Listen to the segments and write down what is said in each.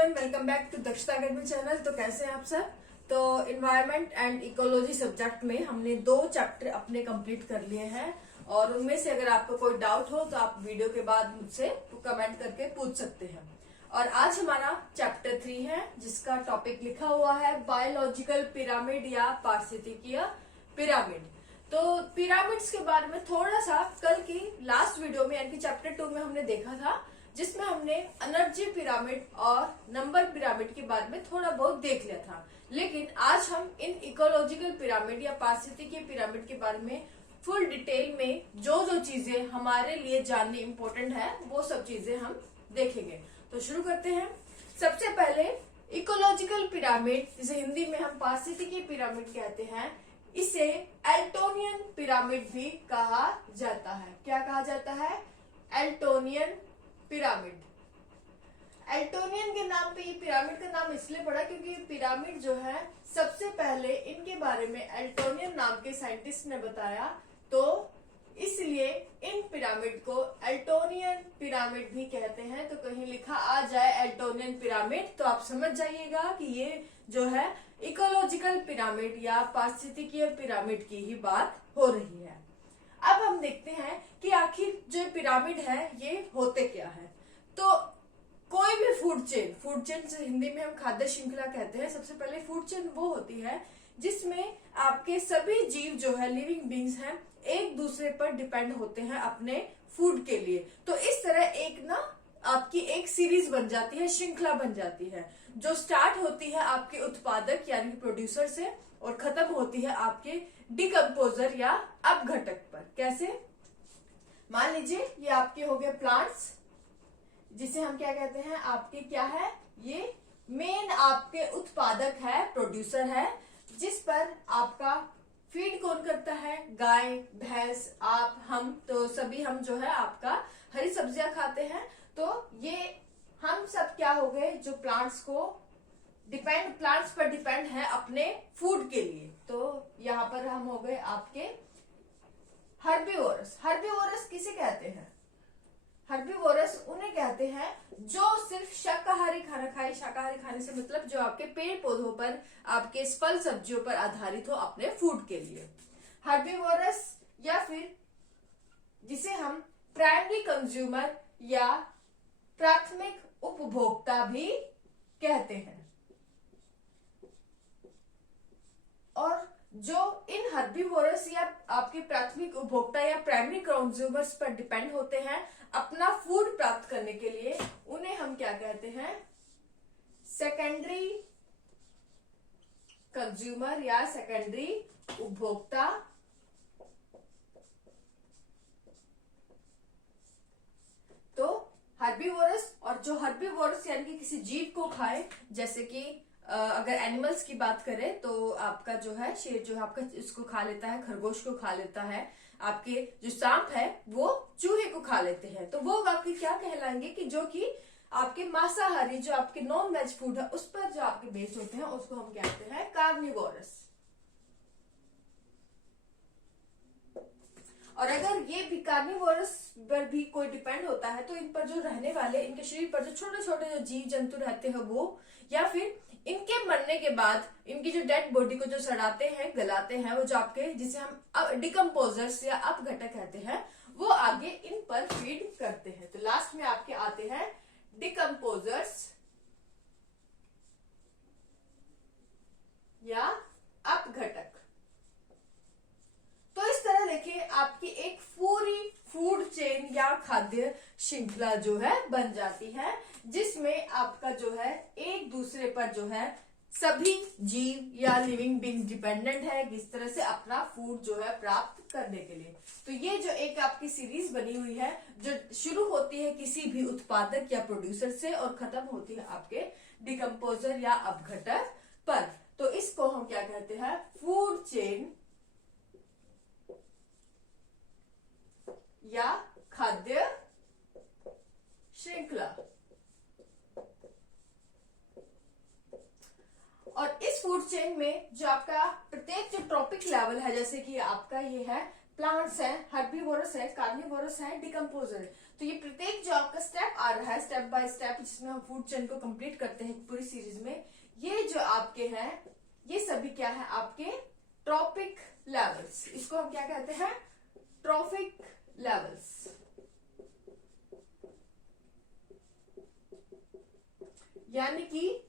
Everyone, welcome back to दक्षता academy channel. तो कैसे हैं आप सब? तो इन्वायरमेंट एंड इकोलॉजी सब्जेक्ट में हमने 2 चैप्टर अपने कंप्लीट कर लिए हैं और उनमें से अगर आपको कोई डाउट हो तो आप वीडियो के बाद मुझसे कमेंट करके पूछ सकते हैं। और आज हमारा चैप्टर 3 है जिसका टॉपिक लिखा हुआ है बायोलॉजिकल पिरामिड या पारिस्थितिकीय पिरामिड। तो पिरामिड्स के बारे में थोड़ा सा कल की लास्ट वीडियो में यानी कि चैप्टर 2 में हमने देखा था, जिसमें हमने एनर्जी पिरामिड और नंबर पिरामिड के बारे में थोड़ा बहुत देख लिया था। लेकिन आज हम इन इकोलॉजिकल पिरामिड या पारिस्थितिकीय पिरामिड के बारे में फुल डिटेल में जो जो चीजें हमारे लिए जाननी इम्पोर्टेंट है वो सब चीजें हम देखेंगे। तो शुरू करते हैं। सबसे पहले इकोलॉजिकल पिरामिड, जिसे हिंदी में हम पारिस्थितिकीय पिरामिड कहते हैं, इसे एल्टोनियन पिरामिड भी कहा जाता है। क्या कहा जाता है? एल्टोनियन पिरामिड। एल्टोनियन के नाम पे ये पिरामिड का नाम इसलिए पड़ा क्योंकि पिरामिड जो है सबसे पहले इनके बारे में एल्टोनियन नाम के साइंटिस्ट ने बताया, तो इसलिए इन पिरामिड को एल्टोनियन पिरामिड भी कहते हैं। तो कहीं लिखा आ जाए एल्टोनियन पिरामिड तो आप समझ जाइएगा कि ये जो है इकोलॉजिकल पिरामिड या पारिस्थितिकीय पिरामिड की ही बात हो रही है। अब हम देखते हैं कि आखिर जो पिरामिड है ये होते क्या है। तो कोई भी फूड चेन से हिंदी में हम खाद्य श्रृंखला कहते हैं। सबसे पहले फूड चेन वो होती है जिसमें आपके सभी जीव जो है लिविंग बींग्स हैं एक दूसरे पर डिपेंड होते हैं अपने फूड के लिए। तो इस तरह एक ना आपकी एक सीरीज बन जाती है, श्रृंखला बन जाती है, जो स्टार्ट होती है आपके उत्पादक यानी प्रोड्यूसर से और खत्म होती है आपके डिकम्पोजर या अपघटक पर। कैसे? मान लीजिए ये आपके हो गए प्लांट्स, जिसे हम क्या कहते हैं, आपके क्या है, ये मेन आपके उत्पादक है, प्रोड्यूसर है, जिस पर आपका फीड कौन करता है? गाय, भैंस, आप, हम। तो सभी हम जो है आपका हरी सब्जियां खाते हैं। तो ये हम सब क्या हो गए, जो प्लांट्स पर डिपेंड है अपने फूड के लिए। तो यहाँ पर हम हो गए आपके हर्बीवोरस। हर्बीवोरस किसे कहते हैं? हर्बीवोरस उन्हें कहते हैं जो सिर्फ शाकाहारी खाना खाए। शाकाहारी खाने से मतलब जो आपके पेड़ पौधों पर, आपके फल सब्जियों पर आधारित हो अपने फूड के लिए। हर्बीवोरस या फिर जिसे हम प्राइमरी कंज्यूमर या प्राथमिक उपभोक्ता भी कहते हैं। और जो इन हर्बीवोरस या आपके प्राथमिक उपभोक्ता या प्राइमरी कंज्यूमर्स पर डिपेंड होते हैं अपना फूड प्राप्त करने के लिए, उन्हें हम क्या कहते हैं? सेकेंडरी कंज्यूमर या सेकेंडरी उपभोक्ता। तो हर्बीवोरस, और जो हर्बीवोरस यानी कि किसी जीव को खाए, जैसे कि अगर एनिमल्स की बात करें तो आपका जो है शेर जो है आपका इसको खा लेता है, खरगोश को खा लेता है, आपके जो सांप है वो चूहे को खा लेते हैं। तो वो आपके क्या कहलाएंगे कि जो कि आपके मांसाहारी, जो आपके नॉन वेज फूड है उस पर जो आपके बेस्ड होते हैं, उसको हम कहते हैं कार्निवोरस। और अगर ये भी कार्निवोरस पर भी कोई डिपेंड होता है तो इन पर जो रहने वाले, इनके शरीर पर जो छोटे छोटे जो जीव जंतु रहते हैं वो, या फिर इनके मरने के बाद इनकी जो डेड बॉडी को जो सड़ाते हैं, गलाते हैं, वो जो आपके, जिसे हम डिकम्पोजर्स या अपघटक कहते हैं, वो आगे इन पर फीड करते हैं। तो लास्ट में आपके आते हैं डिकम्पोजर्स या अपघटक। तो इस तरह देखिए आपकी एक पूरी फूड चेन या खाद्य श्रृंखला जो है बन जाती है, जिसमें आपका जो है एक दूसरे पर जो है सभी जीव या लिविंग बीइंग डिपेंडेंट है किस तरह से अपना फूड जो है प्राप्त करने के लिए। तो ये जो एक आपकी सीरीज बनी हुई है, जो शुरू होती है किसी भी उत्पादक या प्रोड्यूसर से और खत्म होती है आपके डिकम्पोजर या अपघटक पर, तो इसको हम क्या कहते हैं? फूड चेन या खाद्य श्रृंखला। और इस फूड चेन में जो आपका प्रत्येक जो ट्रॉपिक लेवल है, जैसे कि आपका ये है प्लांट्स है, हर्बीवोरस है, कार्निवोरस है, डिकम्पोजर है, तो ये प्रत्येक जो जो आपका स्टेप आ रहा है, स्टेप बाय स्टेप, जिसमें हम फूड चेन को कंप्लीट करते हैं पूरी सीरीज में, ये जो आपके हैं ये सभी क्या है, आपके ट्रॉपिक लेवल्स। इसको हम क्या कहते हैं, ट्रॉपिक लेवल्स। यानी कि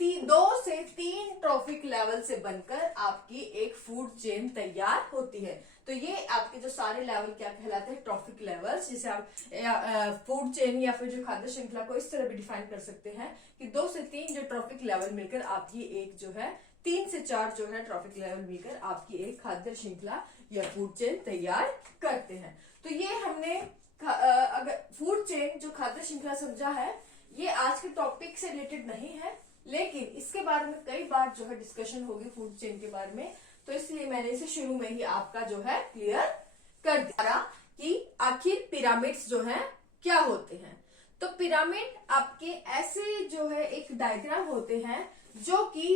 2 से 3 ट्रॉपिक लेवल से बनकर आपकी एक फूड चेन तैयार होती है। तो ये आपके जो सारे लेवल क्या कहलाते हैं, ट्रॉपिक लेवल्स, जिसे आप फूड चेन या फिर जो खाद्य श्रृंखला को इस तरह भी डिफाइन कर सकते हैं कि 2 से 3 जो ट्रॉपिक लेवल मिलकर आपकी एक जो है 3 से 4 जो है ट्रॉपिक लेवल मिलकर आपकी एक खाद्य श्रृंखला या फूड चेन तैयार करते हैं। तो ये हमने अगर फूड चेन जो खाद्य श्रृंखला समझा है, ये आज के टॉपिक से रिलेटेड नहीं है, लेकिन इसके बारे में कई बार जो है डिस्कशन होगी फूड चेन के बारे में, तो इसलिए मैंने इसे शुरू में ही आपका जो है क्लियर कर दिया कि आखिर पिरामिड्स जो है क्या होते हैं। तो पिरामिड आपके ऐसे जो है एक डायग्राम होते हैं जो कि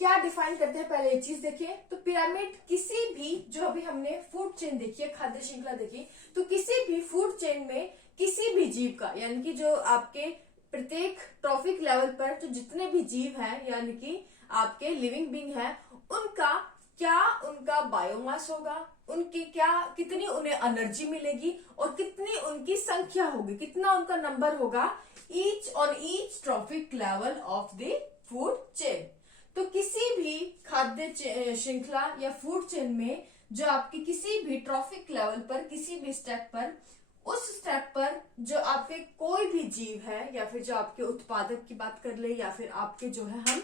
क्या डिफाइन करते हैं, पहले एक चीज देखिए। तो पिरामिड किसी भी, जो अभी हमने फूड चेन देखी है, खाद्य श्रृंखला देखी, तो किसी भी फूड चेन में किसी भी जीव का, यानी कि जो आपके प्रत्येक ट्रॉपिक लेवल पर जो जितने भी जीव हैं, यानी कि आपके लिविंग बीइंग है, उनका क्या, उनका बायोमास होगा, उनकी क्या, कितनी उन्हें एनर्जी मिलेगी और कितनी उनकी संख्या होगी, कितना उनका नंबर होगा each trophic level of the food chain. तो किसी भी खाद्य श्रृंखला या फूड चेन में जो आपके किसी भी ट्रॉपिक लेवल पर, किसी भी स्टेप पर, उस स्टेप पर जो आपके कोई भी जीव है, या फिर जो आपके उत्पादक की बात कर ले, या फिर आपके जो है हम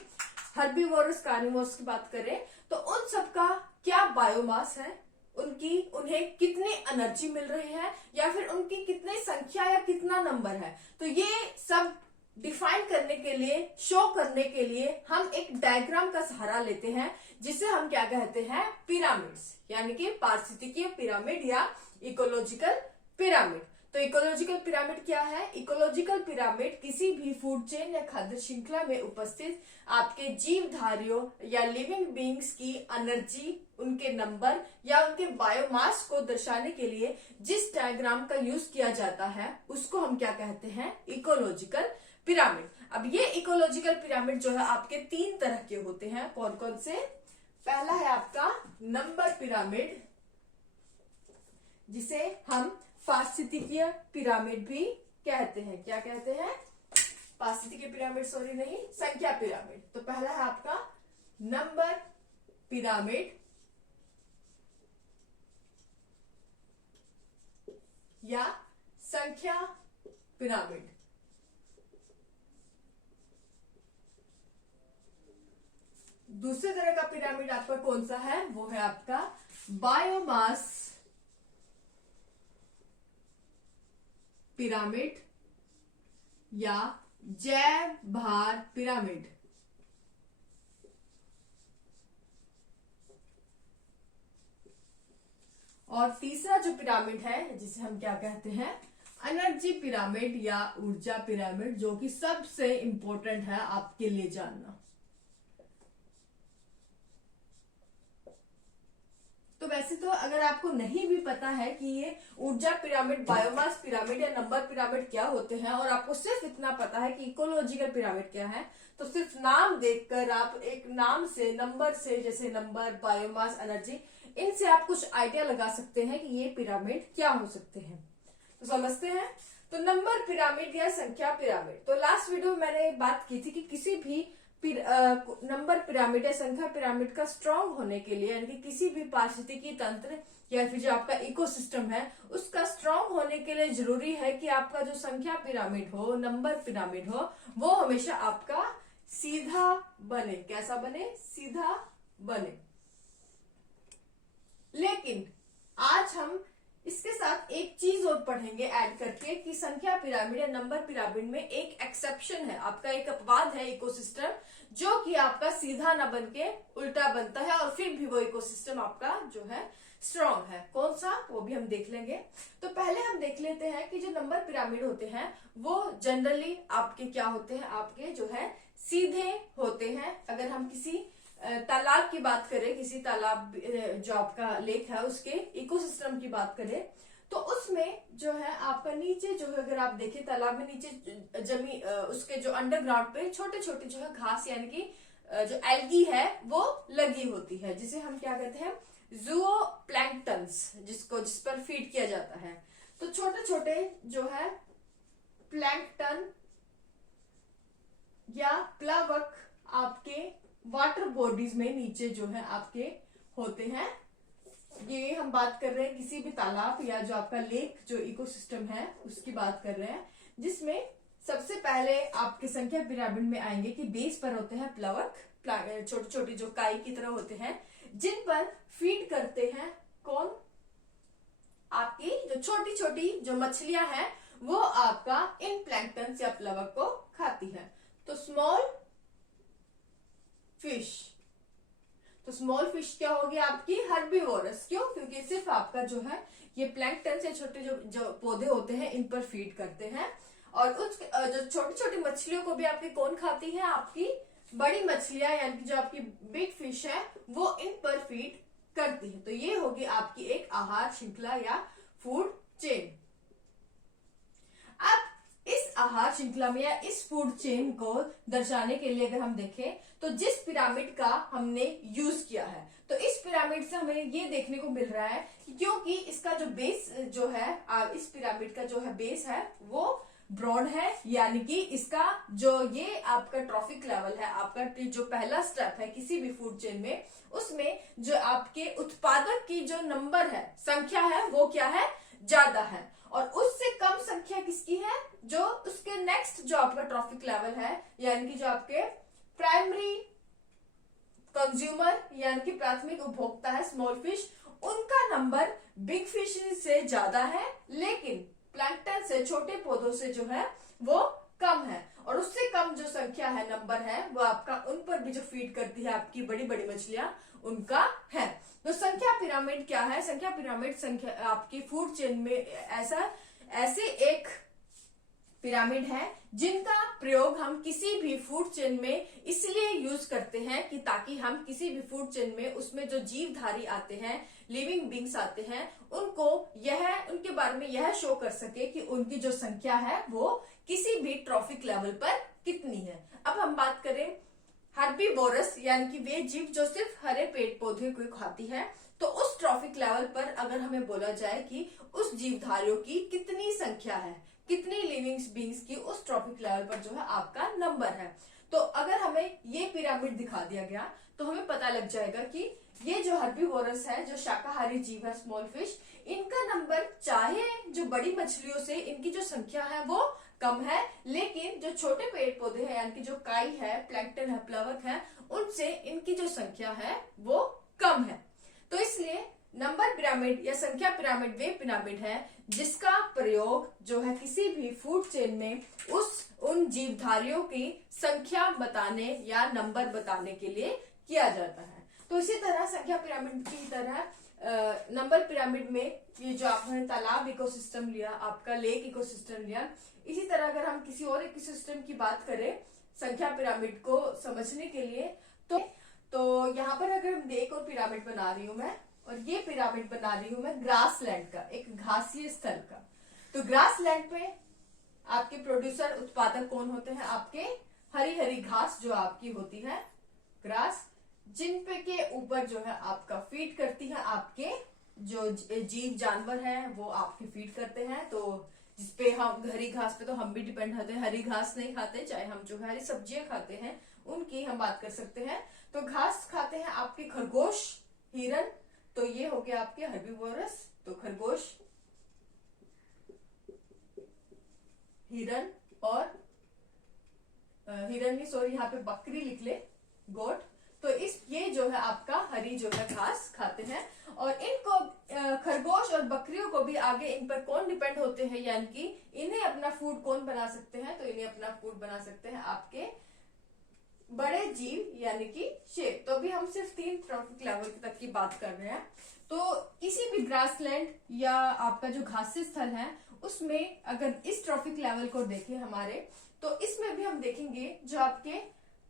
हर्बीवोरस कार्निवोरस की बात करें, तो उन सबका क्या बायोमास है, उन्हें कितनी एनर्जी मिल रही है, या फिर उनकी कितनी संख्या या कितना नंबर है। तो ये सब डिफाइन करने के लिए, शो करने के लिए हम एक डायग्राम का सहारा लेते हैं, जिसे हम क्या कहते हैं, पिरामिड्स, यानी कि पारिस्थितिकीय पिरामिड या इकोलॉजिकल पिरामिड। तो इकोलॉजिकल पिरामिड क्या है, इकोलॉजिकल पिरामिड किसी भी फूड चेन या खाद्य श्रृंखला में उपस्थित आपके जीवधारियों या लिविंग बीइंग्स की एनर्जी, उनके नंबर या उनके बायोमास को दर्शाने के लिए जिस डायग्राम का यूज किया जाता है, उसको हम क्या कहते हैं, इकोलॉजिकल पिरामिड। अब ये इकोलॉजिकल पिरामिड जो है आपके 3 तरह के होते हैं। कौन कौन से? पहला है आपका नंबर पिरामिड, जिसे हम पारिस्थितिकीय पिरामिड भी कहते हैं। क्या कहते हैं? पारिस्थितिकीय पिरामिड, सॉरी नहीं, संख्या पिरामिड। तो पहला है आपका नंबर पिरामिड या संख्या पिरामिड। दूसरे तरह का पिरामिड आपका कौन सा है? वो है आपका बायोमास पिरामिड या जैव भार पिरामिड। और तीसरा जो पिरामिड है, जिसे हम क्या कहते हैं, एनर्जी पिरामिड या ऊर्जा पिरामिड, जो कि सबसे इंपॉर्टेंट है आपके लिए जानना। तो वैसे तो अगर आपको नहीं भी पता है कि ये ऊर्जा पिरामिड, बायोमास पिरामिड या नंबर पिरामिड क्या होते हैं, और आपको सिर्फ इतना पता है कि इकोलॉजिकल पिरामिड क्या है, तो सिर्फ नाम देखकर आप एक नाम से, नंबर से, जैसे नंबर, बायोमास, एनर्जी, इनसे आप कुछ आइडिया लगा सकते हैं कि ये पिरामिड क्या हो सकते हैं। तो समझते हैं। तो नंबर पिरामिड या संख्या पिरामिड, तो लास्ट वीडियो में मैंने बात की थी कि किसी भी नंबर पिरामिड या संख्या पिरामिड का स्ट्रांग होने के लिए, यानी कि किसी भी पारिस्थितिकी तंत्र या फिर जो आपका इकोसिस्टम है, उसका स्ट्रांग होने के लिए जरूरी है कि आपका जो संख्या पिरामिड हो, नंबर पिरामिड हो, वो हमेशा आपका सीधा बने। कैसा बने? सीधा बने। लेकिन आज हम इसके साथ एक चीज और पढ़ेंगे ऐड करके कि संख्या पिरामिड या नंबर पिरामिड में एक एक्सेप्शन है, आपका एक अपवाद है इकोसिस्टम, जो कि आपका सीधा ना बन के उल्टा बनता है, और फिर भी वो इकोसिस्टम आपका जो है स्ट्रॉन्ग है। कौन सा? वो भी हम देख लेंगे। तो पहले हम देख लेते हैं कि जो नंबर पिरामिड होते हैं वो जनरली आपके क्या होते हैं, आपके जो है सीधे होते हैं। अगर हम किसी तालाब की बात करें, किसी तालाब जो आपका लेक है उसके इकोसिस्टम की बात करें, तो उसमें जो है आपका नीचे जो है, अगर आप देखें तालाब में नीचे जमी उसके जो अंडरग्राउंड पे छोटे छोटे जो है घास यानी कि जो एल्गी है वो लगी होती है, जिसे हम क्या कहते हैं, ज़ूओप्लैंक्टन्स, जिस पर फीड किया जाता है। तो छोटे छोटे जो है प्लैंक्टन या प्लवक आपके वाटर बॉडीज में नीचे जो है आपके होते हैं। ये हम बात कर रहे हैं किसी भी तालाब या जो आपका लेक जो इकोसिस्टम है उसकी बात कर रहे हैं, जिसमें सबसे पहले आपके संख्या पिरामिड में आएंगे कि बेस पर होते हैं प्लवक, छोटी छोटी जो काई की तरह होते हैं, जिन पर फीड करते हैं कौन, आपकी जो छोटी छोटी जो मछलियां हैं वो आपका इन प्लैंक्टन या प्लवक को खाती है। तो स्मॉल फिश, तो स्मॉल फिश क्या होगी आपकी, हर्बीवोरस। क्यों? क्योंकि सिर्फ आपका जो है ये प्लैंक्टन से छोटे जो पौधे होते हैं इन पर फीड करते हैं। और उस जो छोटी छोटी मछलियों को भी आपकी कौन खाती है, आपकी बड़ी मछलियां यानी कि जो आपकी बिग फिश है वो इन पर फीड करती है। तो ये होगी आपकी एक आहार श्रृंखला या फूड चेन। अब इस आहार श्रृंखला में या इस फूड चेन को दर्शाने के लिए अगर हम देखें तो जिस पिरामिड का हमने यूज किया है, तो इस पिरामिड से हमें ये देखने को मिल रहा है कि क्योंकि इसका जो बेस जो है, इस पिरामिड का जो है बेस है वो ब्रॉड है, यानी कि इसका जो ये आपका ट्रॉफिक लेवल है, आपका जो पहला स्टेप है किसी भी फूड चेन में, उसमें जो आपके उत्पादक की जो नंबर है, संख्या है, वो क्या है, ज्यादा है। और उससे कम संख्या किसकी है, जो उसके नेक्स्ट जो आपका ट्रॉफिक लेवल है, यानी कि जो आपके प्राइमरी कंज्यूमर यानी कि प्राथमिक उपभोक्ता है स्मॉल फिश, उनका नंबर बिग फिश से ज्यादा है, लेकिन प्लैंक्टन से, छोटे पौधों से जो है वो कम है। और उससे कम जो संख्या है, नंबर है, वो आपका उन पर भी जो फीड करती है आपकी बड़ी बड़ी मछलियां, उनका है। तो संख्या पिरामिड क्या है, संख्या पिरामिड संख्या आपकी फूड चेन में ऐसे एक पिरामिड है जिनका प्रयोग हम किसी भी फूड चेन में इसलिए यूज करते हैं कि ताकि हम किसी भी फूड चेन में उसमें जो जीवधारी आते हैं, लिविंग बींग्स आते हैं, उनको उनके बारे में यह शो कर सके कि उनकी जो संख्या है वो किसी भी ट्रॉफिक लेवल पर कितनी है। अब हम बात करें हर्बीवोरस यानी कि वे जीव जो सिर्फ हरे पेड़ पौधे को खाती है, तो उस ट्रॉफिक लेवल पर अगर हमें बोला जाए कि उस जीवधारियों की कितनी संख्या है, कितनी लिविंग बींग्स की उस ट्रॉफिक लेवल पर जो है आपका नंबर है, तो अगर हमें ये पिरामिड दिखा दिया गया तो हमें पता लग जाएगा कि ये जो हर्बीवोरस है, जो शाकाहारी जीव है स्मॉल फिश, इनका नंबर चाहे जो बड़ी मछलियों से इनकी जो संख्या है वो कम है, लेकिन जो छोटे पेड़ पौधे हैं यानी कि जो काई है, प्लैंक्टन है, प्लवक है, उनसे इनकी जो संख्या है वो कम है। तो इसलिए नंबर पिरामिड या संख्या पिरामिड वे पिरामिड है जिसका प्रयोग जो है किसी भी फूड चेन में उन जीवधारियों की संख्या बताने या नंबर बताने के लिए किया जाता है। तो इसी तरह संख्या पिरामिड की तरह नंबर पिरामिड में ये जो आपने तालाब इकोसिस्टम लिया, आपका लेक इकोसिस्टम लिया, इसी तरह अगर हम किसी और इकोसिस्टम की बात करें संख्या पिरामिड को समझने के लिए, तो यहाँ पर अगर हम एक और पिरामिड बना रही हूं मैं, और ये पिरामिड बना रही हूं मैं ग्रासलैंड का, एक घासीय स्थल का। तो ग्रासलैंड पे आपके प्रोड्यूसर उत्पादक कौन होते हैं, आपके हरी हरी घास जो आपकी होती है ग्रास, जिन पे के ऊपर जो है आपका फीड करती है, आपके जो जीव जानवर है वो आपके फीड करते हैं। तो जिसपे हम हरी घास पे तो हम भी डिपेंड होते हैं, हरी घास नहीं खाते, चाहे हम जो हरी सब्जियां खाते हैं उनकी हम बात कर सकते हैं। तो घास खाते हैं आपके खरगोश, हिरन, तो ये हो गया आपके हर्बीवोरस। तो खरगोश, हिरन और हिरन नहीं, सॉरी यहाँ पे बकरी लिख ले, गोट। तो ये जो है आपका हरी जो है घास खाते हैं। और इनको खरगोश और बकरियों को भी आगे इन पर कौन डिपेंड होते हैं, यानी कि इन्हें अपना फूड कौन बना सकते हैं, तो इन्हें अपना फूड बना सकते हैं आपके बड़े जीव यानी कि शेर। तो अभी हम सिर्फ 3 ट्रॉफिक लेवल तक की बात कर रहे हैं। तो किसी भी ग्रासलैंड या आपका जो घासीय स्थल है उसमें अगर इस ट्रॉफिक लेवल को देखें हमारे, तो इसमें भी हम देखेंगे जो आपके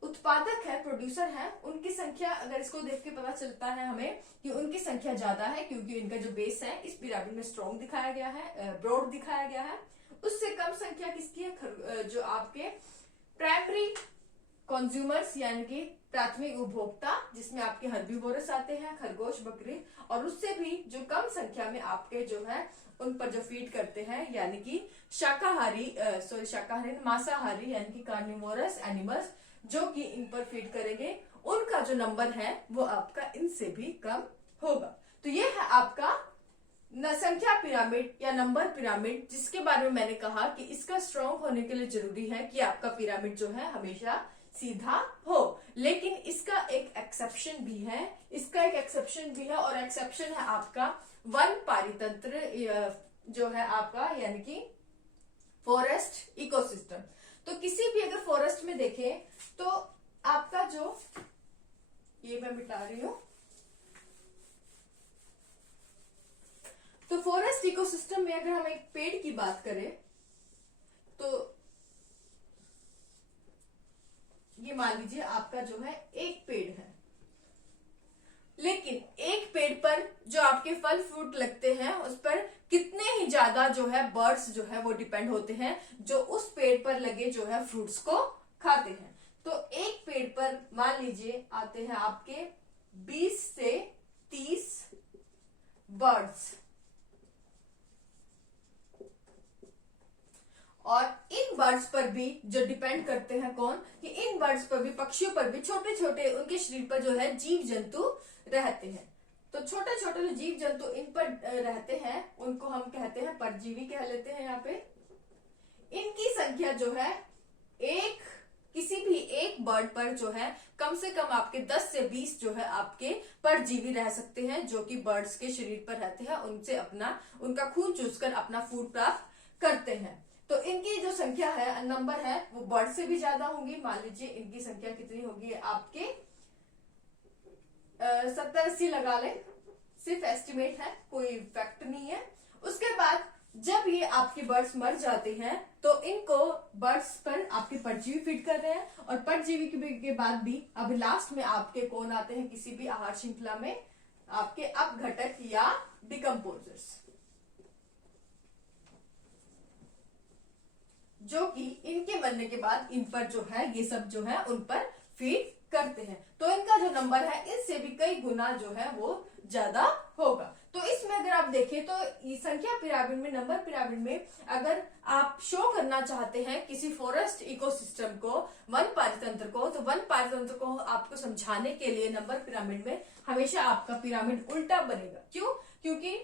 उत्पादक है, प्रोड्यूसर है, उनकी संख्या, अगर इसको देख के पता चलता है हमें कि उनकी संख्या ज्यादा है, क्योंकि इनका जो बेस है इस पिरामिड में स्ट्रॉन्ग दिखाया गया है, ब्रॉड दिखाया गया है। उससे कम संख्या किसकी है, जो आपके प्राइमरी कंज्यूमर्स यानी कि प्राथमिक उपभोक्ता, जिसमें आपके हर्बीवोरस आते हैं, खरगोश, बकरी, और उससे भी जो कम संख्या में आपके जो है उन पर जो फीड करते हैं यानी कि शाकाहारी मांसाहारी यानी कि कार्निवोरस एनिमल्स, जो कि इन पर फीड करेंगे, उनका जो नंबर है वो आपका इनसे भी कम होगा। तो ये है आपका संख्या पिरामिड या नंबर पिरामिड, जिसके बारे में मैंने कहा कि इसका स्ट्रॉन्ग होने के लिए जरूरी है कि आपका पिरामिड जो है हमेशा सीधा हो। लेकिन इसका एक एक्सेप्शन भी है, और एक्सेप्शन है आपका वन पारितंत्र जो है आपका, यानी कि फॉरेस्ट इकोसिस्टम। तो किसी भी अगर फॉरेस्ट में देखें तो आपका जो, ये मैं मिटा रही हूं, तो फॉरेस्ट इकोसिस्टम में अगर हम एक पेड़ की बात करें तो ये मान लीजिए आपका जो है एक पेड़ है, लेकिन एक पेड़ पर जो आपके फल फ्रूट लगते हैं उस पर कितने ही ज्यादा जो है बर्ड्स जो है वो डिपेंड होते हैं, जो उस पेड़ पर लगे जो है फ्रूट्स को खाते हैं। तो एक पेड़ पर मान लीजिए आते हैं आपके 20 से 30 बर्ड्स, और इन बर्ड्स पर भी जो डिपेंड करते हैं कौन, कि इन बर्ड्स पर भी, पक्षियों पर भी छोटे छोटे उनके शरीर पर जो है जीव जंतु रहते हैं। तो छोटे छोटे जो जीव जंतु इन पर रहते हैं उनको हम कहते हैं परजीवी, कह लेते हैं यहाँ पे। इनकी संख्या जो है किसी भी एक बर्ड पर जो है कम से कम आपके 10 से 20 जो है आपके परजीवी रह सकते हैं, जो कि बर्ड्स के शरीर पर रहते हैं, उनसे उनका खून चूसकर अपना फूड प्राप्त करते हैं। तो इनकी जो संख्या है, नंबर है, वो बर्ड से भी ज्यादा होंगी। मान लीजिए इनकी संख्या कितनी होगी आपके 70-80 लगा लें, सिर्फ एस्टिमेट है, कोई फैक्ट नहीं है। उसके बाद जब ये आपके बर्ड्स मर जाते हैं तो इनको बर्ड्स पर आपके परजीवी फीड कर रहे हैं, और परजीवी के बाद भी अभी लास्ट में आपके कौन आते हैं किसी भी आहार श्रृंखला में, आपके अपघटक या डिकम्पोजर्स, जो कि इनके मरने के बाद इन पर जो है ये सब जो है उन पर फीड करते हैं। तो इनका जो नंबर है इससे भी कई गुना जो है वो ज्यादा होगा। तो इसमें अगर आप देखें तो संख्या पिरामिड में, नंबर पिरामिड में अगर आप शो करना चाहते हैं किसी फॉरेस्ट इकोसिस्टम को, वन पारितंत्र को, तो वन पारितंत्र को आपको समझाने के लिए नंबर पिरामिड में हमेशा आपका पिरामिड उल्टा बनेगा। क्यों? क्योंकि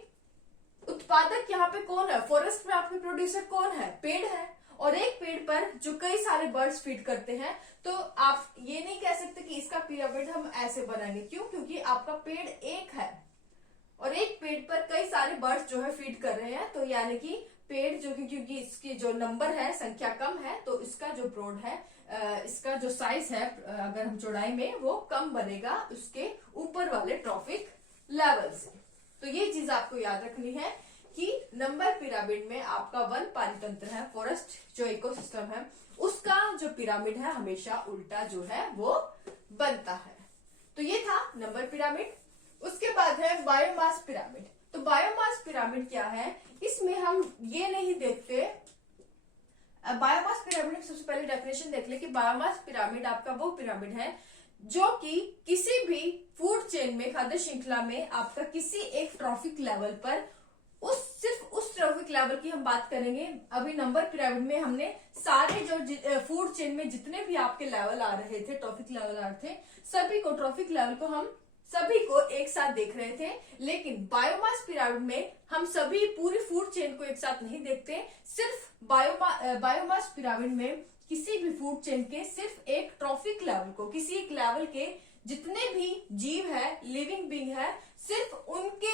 उत्पादक यहाँ पे कौन है, फॉरेस्ट में आपके प्रोड्यूसर कौन है, पेड़ है, और एक पेड़ पर जो कई सारे बर्ड्स फीड करते हैं। तो आप ये नहीं कह सकते कि इसका पिरामिड हम ऐसे बनाएंगे। क्यों? क्योंकि आपका पेड़ एक है और एक पेड़ पर कई सारे बर्ड्स जो है फीड कर रहे हैं, तो यानी कि पेड़ जो, क्योंकि इसकी जो नंबर है, संख्या कम है, तो इसका जो ब्रॉड है, इसका जो साइज है, अगर हम चौड़ाई में, वो कम बनेगा उसके ऊपर वाले ट्रॉफिक लेवल से। तो ये चीज आपको याद रखनी है कि नंबर पिरामिड में आपका वन पारितंत्र है, फॉरेस्ट जो इकोसिस्टम है, उसका जो पिरामिड है हमेशा उल्टा जो है वो बनता है। तो ये था नंबर पिरामिड। उसके बाद है बायोमास पिरामिड। तो बायोमास पिरामिड क्या है, इसमें हम ये नहीं देखते, बायोमास पिरामिड सबसे पहले डेफिनेशन देख ले कि बायोमास पिरामिड आपका वो पिरामिड है जो कि किसी भी फूड चेन में, खाद्य श्रृंखला में आपका किसी एक ट्रॉफिक लेवल पर, सिर्फ उस ट्रॉफिक लेवल की हम बात करेंगे। अभी नंबर पिरामिड में हमने सारे जो फूड चेन में जितने भी आपके लेवल आ रहे थे, ट्रॉफिक लेवल आ रहे थे, सभी को, ट्रॉफिक लेवल को हम सभी को एक साथ देख रहे थे। लेकिन बायोमास पिरामिड में हम सभी पूरी फूड चेन को एक साथ नहीं देखते। सिर्फ बायोमास पिरामिड में किसी भी फूड चेन के सिर्फ एक ट्रॉफिक लेवल को, किसी एक लेवल के जितने भी जीव है, लिविंग बीइंग है, सिर्फ उनके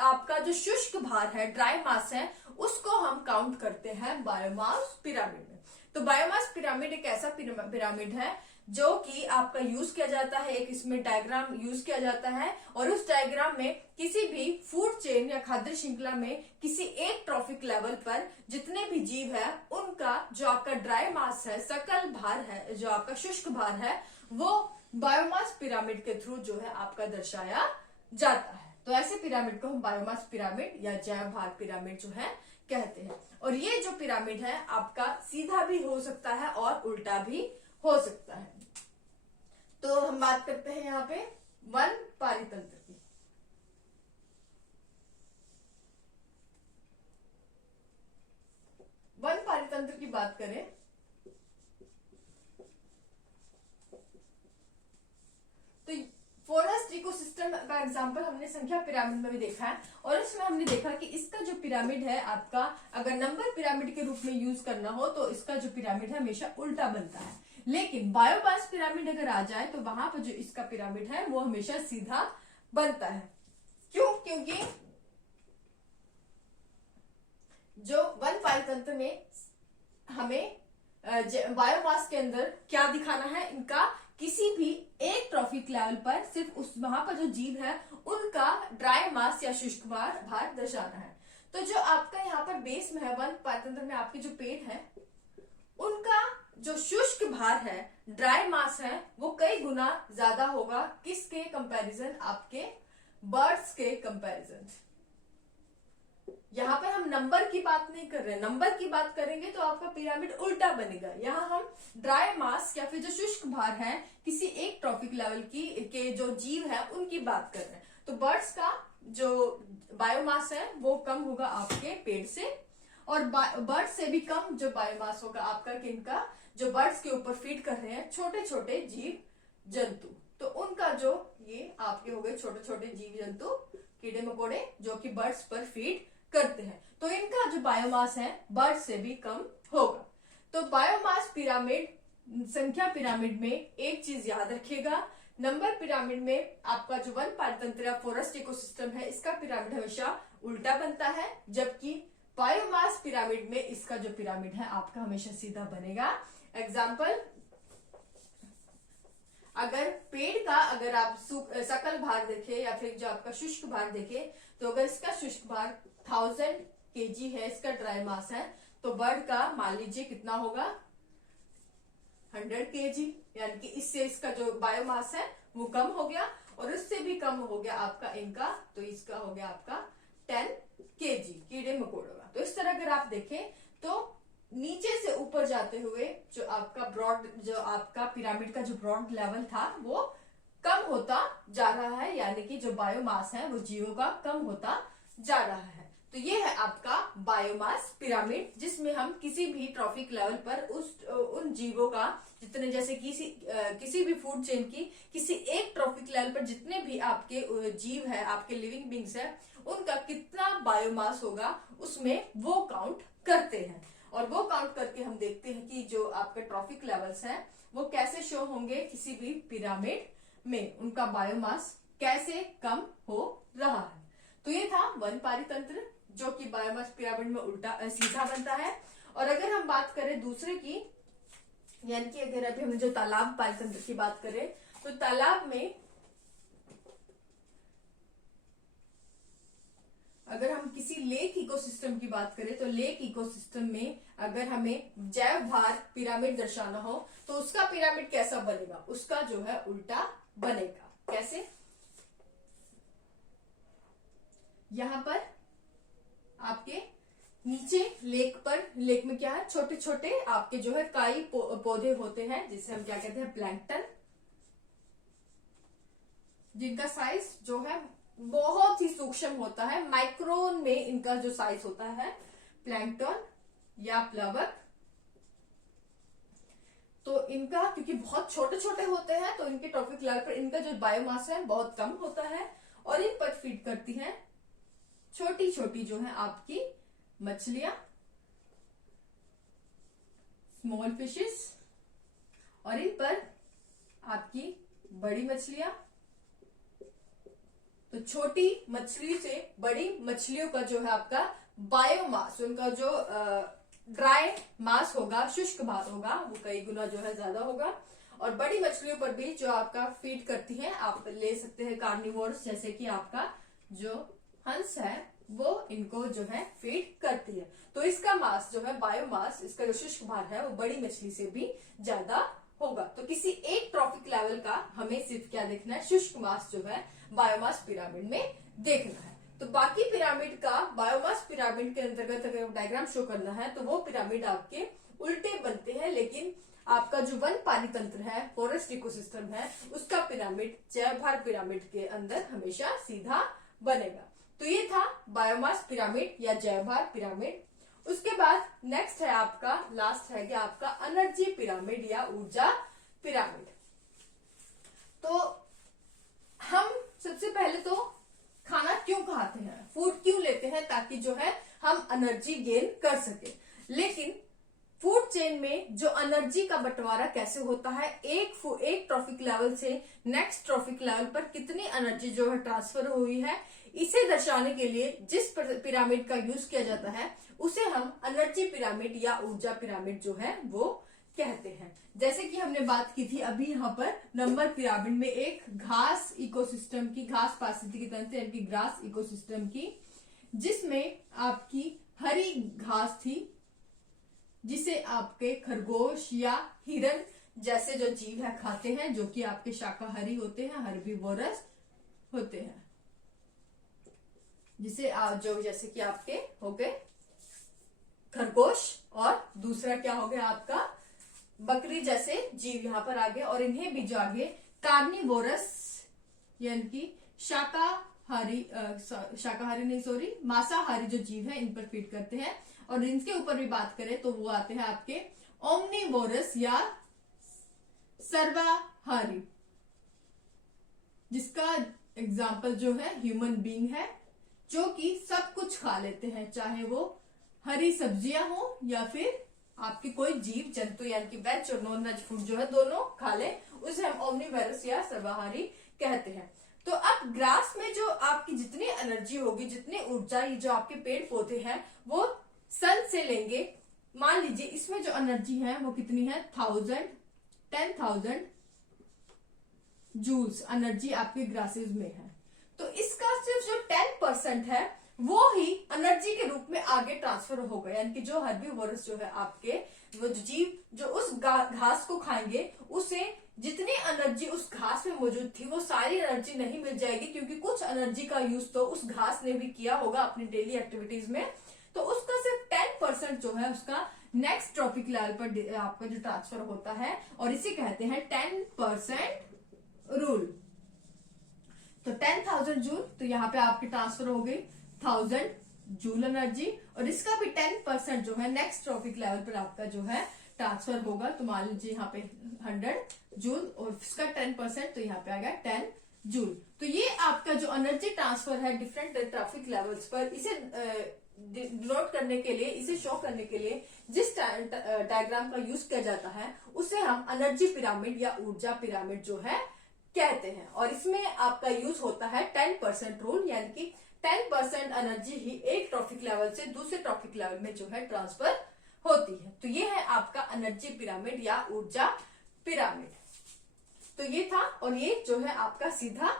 आपका जो शुष्क भार है, ड्राई मास है, उसको हम काउंट करते हैं बायोमास पिरामिड में। तो बायोमास पिरामिड एक ऐसा पिरामिड है जो कि आपका यूज किया जाता है, एक इसमें डायग्राम यूज किया जाता है, और उस डायग्राम में किसी भी फूड चेन या खाद्य श्रृंखला में किसी एक ट्रॉफिक लेवल पर जितने भी जीव है, उनका जो आपका ड्राई मास है, सकल भार है, जो आपका शुष्क भार है, वो बायोमास पिरामिड के थ्रू जो है आपका दर्शाया जाता है। तो ऐसे पिरामिड को हम बायोमास पिरामिड या जैव भार पिरामिड जो है कहते हैं। और ये जो पिरामिड है आपका सीधा भी हो सकता है और उल्टा भी हो सकता है। तो हम बात करते हैं यहाँ पे वन पारितंत्र की। वन पारितंत्र की बात करें तो फॉरेस्ट इकोसिस्टम का एग्जांपल हमने संख्या पिरामिड में भी देखा है, और इसमें हमने देखा कि इसका जो पिरामिड है आपका अगर नंबर पिरामिड के रूप में यूज करना हो तो इसका जो पिरामिड है हमेशा उल्टा बनता है। लेकिन बायोमास पिरामिड अगर आ जाए तो वहां पर जो इसका पिरामिड है वो हमेशा सीधा बनता है। क्यों? क्योंकि जो वन पारितंत्र में हमें बायोमास के अंदर क्या दिखाना है, इनका किसी भी एक ट्रॉफिक लेवल पर सिर्फ उस वहां पर जो जीव है उनका ड्राई मास या शुष्क भार दर्शाना है। तो जो आपका यहाँ पर बेस में है वन पारितंत्र में आपके जो पेट है उनका जो शुष्क भार है, ड्राई मास है, वो कई गुना ज्यादा होगा। किसके कंपैरिजन? आपके बर्ड्स के कंपैरिजन। यहाँ पे हम नंबर की बात नहीं कर रहे, नंबर की बात करेंगे तो आपका पिरामिड उल्टा बनेगा। यहाँ हम ड्राई मास या फिर जो शुष्क भार है किसी एक ट्रॉफिक लेवल की के जो जीव है उनकी बात कर रहे हैं। तो बर्ड्स का जो बायोमास है वो कम होगा आपके पेड़ से, और बर्ड्स से भी कम जो बायोमास होगा आपका किनका? जो बर्ड्स के ऊपर फीड कर रहे हैं छोटे छोटे जीव जंतु, तो उनका जो ये आपके हो गए छोटे छोटे जीव जंतु कीड़े मकोड़े जो कि बर्ड्स पर फीड करते हैं, तो इनका जो बायोमास है बर्ड से भी कम होगा। तो बायोमास पिरामिड संख्या पिरामिड में एक चीज याद रखिएगा, नंबर पिरामिड में आपका जो वन पारितंत्र या फॉरेस्ट इकोसिस्टम है इसका पिरामिड हमेशा उल्टा बनता है, जबकि बायोमास पिरामिड में इसका जो पिरामिड है आपका हमेशा सीधा बनेगा। एग्जाम्पल, अगर पेड़ का अगर आप सकल भार देखे या फिर जो आपका शुष्क भार देखे, तो अगर इसका शुष्क भार 1000 kg है, इसका ड्राई मास है, तो बर्ड का मान लीजिए कितना होगा? 100 kg, यानी कि इससे इसका जो बायोमास है वो कम हो गया, और उससे भी कम हो गया आपका इनका, तो इसका हो गया आपका 10 kg कीड़े मकोड़ों का। तो इस तरह अगर आप देखें तो नीचे से ऊपर जाते हुए जो आपका ब्रॉड जो आपका पिरामिड का जो ब्रॉड लेवल था वो कम होता जा रहा है, यानी कि जो बायोमास है वो जीवों का कम होता जा रहा है। तो ये है आपका बायोमास पिरामिड, जिसमें हम किसी भी ट्रॉफिक लेवल पर उन जीवों का जितने, जैसे किसी भी फूड चेन की किसी एक ट्रॉफिक लेवल पर जितने भी आपके जीव है, आपके लिविंग बींग्स है, उनका कितना बायोमास होगा उसमें वो काउंट करते हैं। और वो काउंट करके हम देखते हैं कि जो आपके ट्रॉफिक लेवल्स हैं वो कैसे शो होंगे किसी भी पिरामिड में, उनका बायोमास कैसे कम हो रहा है। तो ये था वन पारितंत्र जो कि बायोमास पिरामिड में उल्टा सीधा बनता है। और अगर हम बात करें दूसरे की, यानी कि अगर अभी हमने जो तालाब पारितंत्र की बात करें, तो तालाब में अगर हम किसी लेक इकोसिस्टम की बात करें, तो लेक इकोसिस्टम में अगर हमें जैव भार पिरामिड दर्शाना हो तो उसका पिरामिड कैसा बनेगा? उसका जो है उल्टा बनेगा। कैसे? यहां पर आपके नीचे लेक में क्या है? छोटे छोटे आपके जो है काई पौधे होते हैं, जिसे हम क्या कहते हैं? प्लैंकटन, जिनका साइज जो है बहुत ही सूक्ष्म होता है, माइक्रोन में इनका जो साइज होता है, प्लैंकटन या प्लवक। तो इनका क्योंकि बहुत छोटे छोटे होते हैं तो इनके ट्रॉफिक लेवल पर इनका जो बायोमास है बहुत कम होता है, और इन पर फीड करती हैं छोटी छोटी जो है आपकी मछलियां, स्मॉल फिशेस, और इन पर आपकी बड़ी मछलियां। तो छोटी मछली से बड़ी मछलियों का जो है आपका बायोमास, उनका जो ड्राई मास होगा, शुष्क भार होगा, वो कई गुना जो है ज्यादा होगा। और बड़ी मछलियों पर भी जो आपका फीड करती है, आप ले सकते हैं कार्निवोर्स, जैसे कि आपका जो हंस है वो इनको जो है फीड करती है। तो इसका मास जो है बायोमास, इसका जो शुष्क भार है वो बड़ी मछली से भी ज्यादा होगा। तो किसी एक ट्रॉफिक लेवल का हमें सिर्फ क्या देखना है, शुष्क मास जो है बायोमास पिरामिड में देखना है। तो बाकी पिरामिड का बायोमास पिरामिड के अंतर्गत अगर डायग्राम शो करना है तो वो पिरामिड आपके उल्टे बनते हैं, लेकिन आपका जो वन पानी तंत्र है, फॉरेस्ट इकोसिस्टम है, उसका पिरामिड जैवभार पिरामिड के अंदर हमेशा सीधा बनेगा। तो ये था बायोमास पिरामिड या जैवभार पिरामिड। उसके बाद नेक्स्ट है आपका, लास्ट है कि आपका एनर्जी पिरामिड या ऊर्जा पिरामिड। तो हम सबसे पहले तो खाना क्यों खाते हैं, फूड क्यों लेते हैं, ताकि जो है हम एनर्जी गेन कर सके। लेकिन फूड चेन में जो एनर्जी का बंटवारा कैसे होता है, एक ट्रॉफिक लेवल से नेक्स्ट ट्रॉफिक लेवल पर कितनी एनर्जी जो है ट्रांसफर हुई है, इसे दर्शाने के लिए जिस पिरामिड का यूज किया जाता है उसे हम एनर्जी पिरामिड या ऊर्जा पिरामिड जो है वो कहते हैं। जैसे कि हमने बात की थी अभी यहाँ पर नंबर पिरामिड में एक घास इकोसिस्टम की, घास पारिस्थितिकी तंत्र यानी कि ग्रास इकोसिस्टम की, जिसमें आपकी हरी घास थी जिसे आपके खरगोश या हिरन जैसे जो जीव है खाते हैं, जो कि आपके शाकाहारी होते हैं, हर्बीवोरस होते हैं, जिसे जो जैसे कि आपके हो गए खरगोश, और दूसरा क्या हो गया आपका बकरी जैसे जीव यहाँ पर आ गए, और इन्हें भी जो आगे कार्निवोरस यानी कि शाकाहारी नहीं सॉरी मांसाहारी जो जीव है इन पर फीड करते हैं। और इनके ऊपर भी बात करें तो वो आते हैं आपके ओमनीवोरस या सर्वाहारी, जिसका एग्जाम्पल जो है ह्यूमन बीइंग है, जो कि सब कुछ खा लेते हैं, चाहे वो हरी सब्जियां हो या फिर आपके कोई जीव जंतु यानी कि वेज और नॉन वेज फूड जो है दोनों खा ले, उसे हम ओमनीवोरस या सर्वाहारी कहते हैं। तो अब ग्रास में जो आपकी जितनी एनर्जी होगी, जितनी ऊर्जा, ये जो आपके पेड़ पौधे हैं वो सन से लेंगे। मान लीजिए इसमें जो एनर्जी है वो कितनी है, 10,000 जूल्स एनर्जी आपके ग्रासेस में है। तो इसका सिर्फ जो 10% है वो ही एनर्जी के रूप में आगे ट्रांसफर होगा, यानी कि जो हर्बीवोरस जो है आपके, वो जो जीव जो उस घास को खाएंगे, उसे जितनी एनर्जी उस घास में मौजूद थी वो सारी एनर्जी नहीं मिल जाएगी, क्योंकि कुछ एनर्जी का यूज तो उस घास ने भी किया होगा अपनी डेली एक्टिविटीज में। तो उसका सिर्फ 10% जो है उसका नेक्स्ट ट्रॉपिक लेवल पर आपका जो ट्रांसफर होता है, और इसे कहते हैं 10% रूल। तो 10,000 जूल, तो यहाँ पे आपकी ट्रांसफर हो गई 1000 जूल एनर्जी, और इसका भी 10% जो है नेक्स्ट ट्रॉपिक लेवल पर आपका जो है ट्रांसफर होगा। तो मान लीजिए यहाँ पे 100 जूल और इसका 10%, तो यहाँ पे आ गया 10 जूल। तो ये आपका जो एनर्जी ट्रांसफर है डिफरेंट ट्रॉपिक लेवल्स पर, इसे डिनोट करने के लिए, इसे शो करने के लिए जिस डायग्राम का यूज किया जाता है उसे हम एनर्जी पिरामिड या ऊर्जा पिरामिड जो है कहते हैं। और इसमें आपका यूज होता है 10% रूल, यानी कि 10% एनर्जी ही एक ट्रॉपिक लेवल से दूसरे ट्रॉपिक लेवल में जो है ट्रांसफर होती है। तो ये है आपका एनर्जी पिरामिड या ऊर्जा पिरामिड। तो ये था, और ये जो है आपका सीधा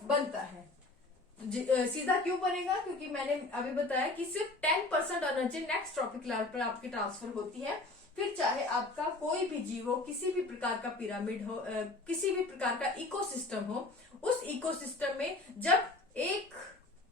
बनता है। सीधा क्यों बनेगा, क्योंकि मैंने अभी बताया कि सिर्फ 10% एनर्जी नेक्स्ट ट्रॉपिक लेवल पर आपकी ट्रांसफर होती है। फिर चाहे आपका कोई भी जीव हो, किसी भी प्रकार का पिरामिड हो, किसी भी प्रकार का इकोसिस्टम हो, उस इकोसिस्टम में जब एक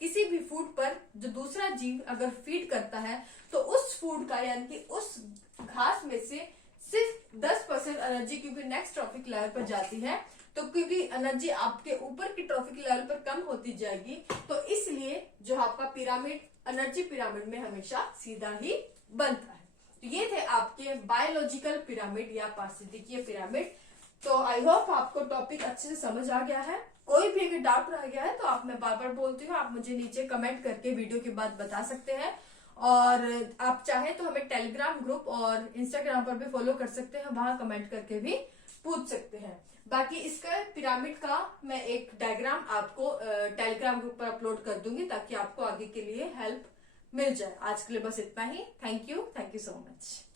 किसी भी फूड पर जो दूसरा जीव अगर फीड करता है, तो उस फूड का यानी कि उस घास में से सिर्फ 10% एनर्जी क्योंकि नेक्स्ट ट्रॉपिक लेवल पर जाती है, तो क्योंकि एनर्जी आपके ऊपर की ट्रॉपिक लेवल पर कम होती जाएगी, तो इसलिए जो आपका पिरामिड एनर्जी पिरामिड में हमेशा सीधा ही बनता है। तो ये थे आपके बायोलॉजिकल पिरामिड या पारिस्थितिकीय पिरामिड। तो आई होप आपको टॉपिक अच्छे से समझ आ गया है। कोई भी अगर डाउट रह गया है तो आप, मैं बार बार बोलती हूँ, आप मुझे नीचे कमेंट करके वीडियो के बाद बता सकते हैं। और आप चाहे तो हमें टेलीग्राम ग्रुप और इंस्टाग्राम पर भी फॉलो कर सकते हैं, वहां कमेंट करके भी पूछ सकते हैं। बाकी इसका पिरामिड का मैं एक डायग्राम आपको टेलीग्राम ग्रुप पर अपलोड कर दूंगी, ताकि आपको आगे के लिए हेल्प मिल जाए। आज के लिए बस इतना ही। Thank you so much.